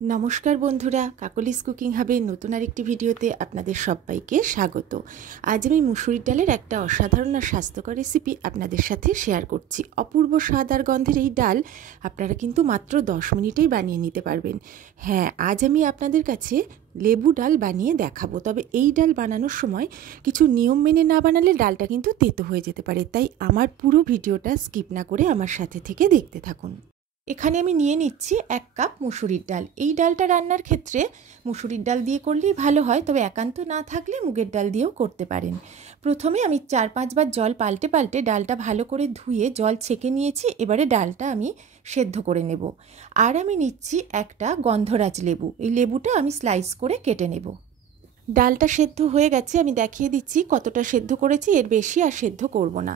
নমস্কার বন্ধুরা, কাকলিস কুকিং হাবের নতুন আরেকটি ভিডিওতে আপনাদের সবাইকে স্বাগত। আজ আমি মুসুরির ডালের একটা অসাধারণ আর স্বাস্থ্যকর রেসিপি আপনাদের সাথে শেয়ার করছি। অপূর্ব স্বাদ আর গন্ধের এই ডাল আপনারা কিন্তু মাত্র 10 মিনিটেই বানিয়ে নিতে পারবেন। হ্যাঁ, আজ আমি আপনাদের কাছে লেবু ডাল বানিয়ে দেখাবো। তবে এই ডাল বানানোর সময় কিছু নিয়ম মেনে না বানালে ডালটা কিন্তু তেতো হয়ে যেতে পারে, তাই আমার পুরো ভিডিওটা স্কিপ না করে আমার সাথে থেকে দেখতে থাকুন। এখানে আমি নিয়ে নিচ্ছি 1 কাপ মুসুরির ডাল। এই ডালটা রান্নার ক্ষেত্রে মুসুরির ডাল দিয়ে করলেই ভালো হয়, তবে একান্ত না থাকলে মুগের ডাল দিয়েও করতে পারেন। প্রথমে আমি 4-5 বার জল পাল্টে ডালটা ভালো করে ধুয়ে জল ছেঁকে নিয়েছি। এবারে ডালটা আমি সেদ্ধ করে নেব। আর আমি নিচ্ছি একটা গন্ধরাজ লেবু। এই লেবুটা আমি স্লাইস করে কেটে নেব। ডালটা সেদ্ধ হয়ে গেছে, আমি দেখিয়ে দিচ্ছি কতটা সেদ্ধ করেছি। এর বেশি আর সেদ্ধ করব না।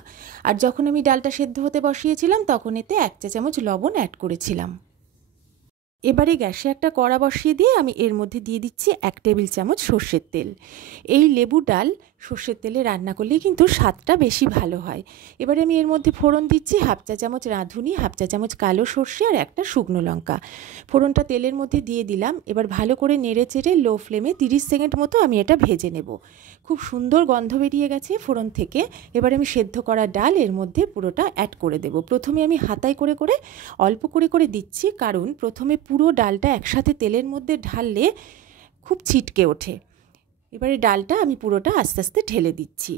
আর যখন আমি ডালটা সেদ্ধ হতে বসিয়েছিলাম তখন এতে 1 চা চামচ লবণ অ্যাড করেছিলাম। এবারে গ্যাসে একটা কড়া বসিয়ে দিয়ে আমি এর মধ্যে দিয়ে দিচ্ছি 1 টেবিল চামচ সর্ষের তেল। এই লেবু ডাল সর্ষের তেলে রান্না করলেই কিন্তু স্বাদটা বেশি ভালো হয়। এবারে আমি এর মধ্যে ফোড়ন দিচ্ছি 1/2 চা চামচ রাঁধুনি, 1/2 চা চামচ কালো সর্ষে আর একটা শুকনো লঙ্কা। ফোড়নটা তেলের মধ্যে দিয়ে দিলাম। এবার ভালো করে নেড়ে চেড়ে লো ফ্লেমে 30 সেকেন্ড মতো আমি এটা ভেজে নেব। খুব সুন্দর গন্ধ বেরিয়ে গেছে ফোড়ন থেকে। এবার আমি সেদ্ধ করা ডাল এর মধ্যে পুরোটা অ্যাড করে দেব। প্রথমে আমি হাতায় করে অল্প করে দিচ্ছি, কারণ প্রথমে পুরো ডালটা একসাথে তেলের মধ্যে ঢাললে খুব ছিটকে ওঠে। এবারে ডালটা আমি পুরোটা আস্তে আস্তে ঢেলে দিচ্ছি।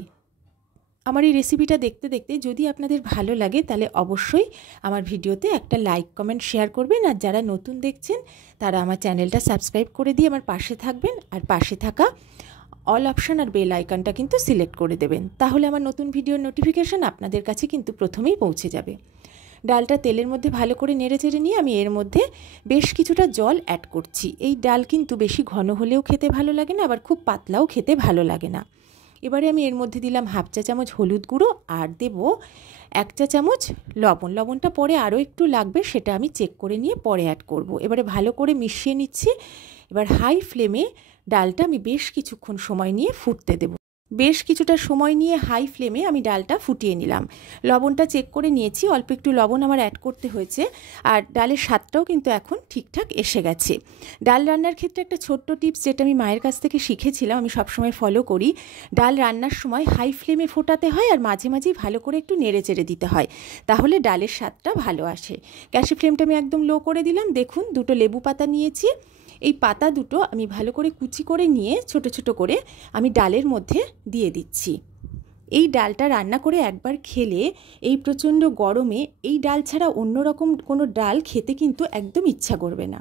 আমার এই রেসিপিটা দেখতে দেখতে যদি আপনাদের ভালো লাগে তাহলে অবশ্যই আমার ভিডিওতে একটা লাইক কমেন্ট শেয়ার করবেন। আর যারা নতুন দেখছেন তারা আমার চ্যানেলটা সাবস্ক্রাইব করে দিয়ে আমার পাশে থাকবেন। আর পাশে থাকা অল অপশান আর বেল আইকনটা কিন্তু সিলেক্ট করে দেবেন, তাহলে আমার নতুন ভিডিওর নোটিফিকেশান আপনাদের কাছে কিন্তু প্রথমেই পৌঁছে যাবে। ডালটা তেলের মধ্যে ভালো করে নেড়ে চেড়ে নিয়ে আমি এর মধ্যে বেশ কিছুটা জল অ্যাড করছি। এই ডাল কিন্তু বেশি ঘন হলেও খেতে ভালো লাগে না, আবার খুব পাতলাও খেতে ভালো লাগে না। এবারে আমি এর মধ্যে দিলাম 1/2 চা চামচ হলুদ গুঁড়ো আর দেব 1 চা চামচ লবণ। লবণটা পরে আরও একটু লাগবে, সেটা আমি চেক করে নিয়ে পরে অ্যাড করব। এবারে ভালো করে মিশিয়ে নিচ্ছি। এবার হাই ফ্লেমে ডালটা আমি বেশ কিছুক্ষণ সময় নিয়ে ফুটতে দেব। বেশ কিছুটা সময় নিয়ে হাই ফ্লেমে আমি ডালটা ফুটিয়ে নিলাম। লবণটা চেক করে নিয়েছি, অল্প একটু লবণ আমার অ্যাড করতে হয়েছে। আর ডালের স্বাদটাও কিন্তু এখন ঠিকঠাক এসে গেছে। ডাল রান্নার ক্ষেত্রে একটা ছোট্ট টিপস যেটা আমি মায়ের কাছ থেকে শিখেছিলাম, আমি সবসময় ফলো করি। ডাল রান্নার সময় হাই ফ্লেমে ফোটাতে হয় আর মাঝে মাঝেই ভালো করে একটু নেড়ে চেড়ে দিতে হয়, তাহলে ডালের স্বাদটা ভালো আসে। গ্যাসের ফ্লেমটা আমি একদম লো করে দিলাম। দেখুন, 2টো লেবু পাতা নিয়েছি। এই পাতা দুটো আমি ভালো করে কুচি করে নিয়ে ছোট ছোট করে আমি ডালের মধ্যে দিয়ে দিচ্ছি। এই ডালটা রান্না করে একবার খেলে এই প্রচণ্ড গরমে এই ডাল ছাড়া অন্য রকম কোনো ডাল খেতে কিন্তু একদম ইচ্ছা করবে না।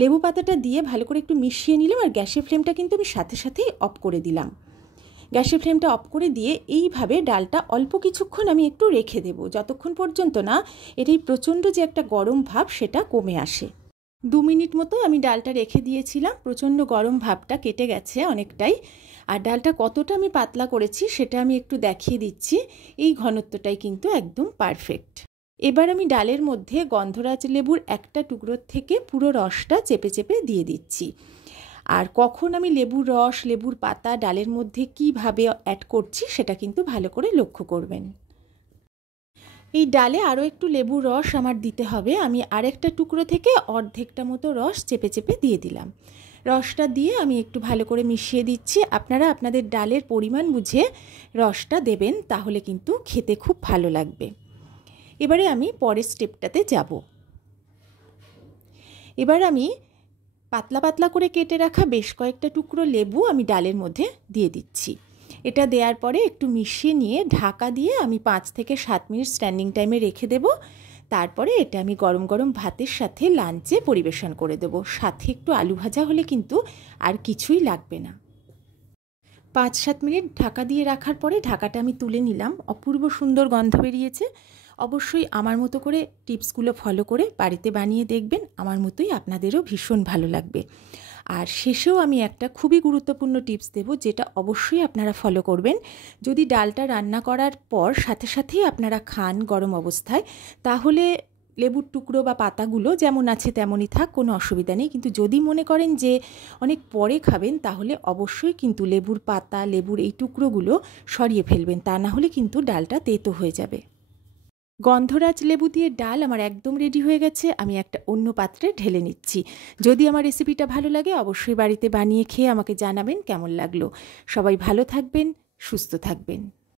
লেবু পাতাটা দিয়ে ভালো করে একটু মিশিয়ে নিলাম। আর গ্যাসের ফ্লেমটা কিন্তু আমি সাথে সাথেই অফ করে দিলাম। গ্যাসের ফ্লেমটা অফ করে দিয়ে এইভাবে ডালটা অল্প কিছুক্ষণ আমি একটু রেখে দেব, যতক্ষণ পর্যন্ত না এর এই প্রচণ্ড যে একটা গরম ভাব সেটা কমে আসে। 2 মিনিট মতো আমি ডালটা রেখে দিয়েছিলাম। প্রচণ্ড গরম ভাবটা কেটে গেছে অনেকটাই। আর ডালটা কতটা আমি পাতলা করেছি সেটা আমি একটু দেখিয়ে দিচ্ছি। এই ঘনত্বটাই কিন্তু একদম পারফেক্ট। এবার আমি ডালের মধ্যে গন্ধরাজ লেবুর একটা টুকরোর থেকে পুরো রসটা চেপে চেপে দিয়ে দিচ্ছি। আর কখন আমি লেবুর রস, লেবুর পাতা ডালের মধ্যে কিভাবে অ্যাড করছি সেটা কিন্তু ভালো করে লক্ষ্য করবেন। এই ডালে আরও একটু লেবুর রস আমার দিতে হবে। আমি আরেকটা টুকরো থেকে অর্ধেকটা মতো রস চেপে চেপে দিয়ে দিলাম। রসটা দিয়ে আমি একটু ভালো করে মিশিয়ে দিচ্ছি। আপনারা আপনাদের ডালের পরিমাণ বুঝে রসটা দেবেন, তাহলে কিন্তু খেতে খুব ভালো লাগবে। এবারে আমি পরের স্টেপটাতে যাব। এবার আমি পাতলা পাতলা করে কেটে রাখা বেশ কয়েকটা টুকরো লেবু আমি ডালের মধ্যে দিয়ে দিচ্ছি। এটা দেওয়ার পরে একটু মিশিয়ে নিয়ে ঢাকা দিয়ে আমি 5 থেকে 7 মিনিট স্ট্যান্ডিং টাইমে রেখে দেব। তারপরে এটা আমি গরম গরম ভাতের সাথে লাঞ্চে পরিবেশন করে দেব। সাথে একটু আলু ভাজা হলে কিন্তু আর কিছুই লাগবে না। 5-7 মিনিট ঢাকা দিয়ে রাখার পরে ঢাকাটা আমি তুলে নিলাম। অপূর্ব সুন্দর গন্ধ বেরিয়েছে। অবশ্যই আমার মতো করে টিপসগুলো ফলো করে বাড়িতে বানিয়ে দেখবেন। আমার মতোই আপনাদেরও ভীষণ ভালো লাগবে। আর শেষেও আমি একটা খুবই গুরুত্বপূর্ণ টিপস দেব, যেটা অবশ্যই আপনারা ফলো করবেন। যদি ডালটা রান্না করার পর সাথে সাথেই আপনারা খান গরম অবস্থায়, তাহলে লেবুর টুকরো বা পাতাগুলো যেমন আছে তেমনই থাক, কোনো অসুবিধা নেই। কিন্তু যদি মনে করেন যে অনেক পরে খাবেন, তাহলে অবশ্যই কিন্তু লেবুর পাতা, লেবুর এই টুকরোগুলো সরিয়ে ফেলবেন, তা না হলে কিন্তু ডালটা তেতো হয়ে যাবে। গন্ধরাজ লেবু দিয়ে ডাল আমার একদম রেডি হয়ে গেছে। আমি একটা অন্য পাত্রে ঢেলে নিচ্ছি। যদি আমার রেসিপিটা ভালো লাগে অবশ্যই বাড়িতে বানিয়ে খেয়ে আমাকে জানাবেন কেমন লাগলো। সবাই ভালো থাকবেন, সুস্থ থাকবেন।